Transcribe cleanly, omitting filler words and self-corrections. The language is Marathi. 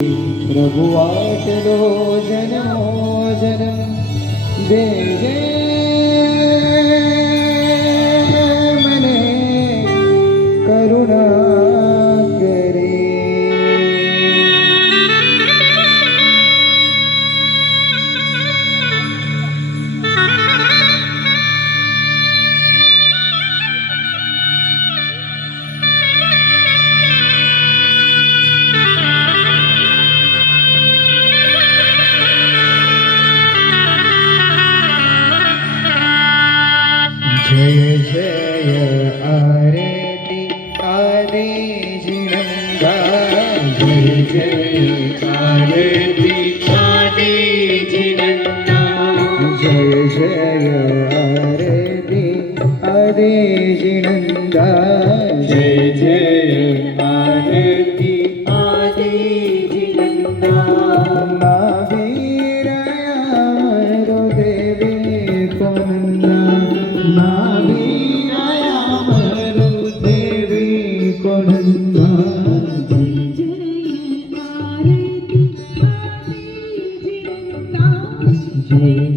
प्रभुवाटलो जन्मो जन्म दे मने करुणा करे। जय जय आरती आदि जिनंदा जय जय आरती आदि जिनंदा जय जय आरती आदि जिनंदा जय जय आरती आदि जिनंदा नावीरया मरो देवी कोनंदा जय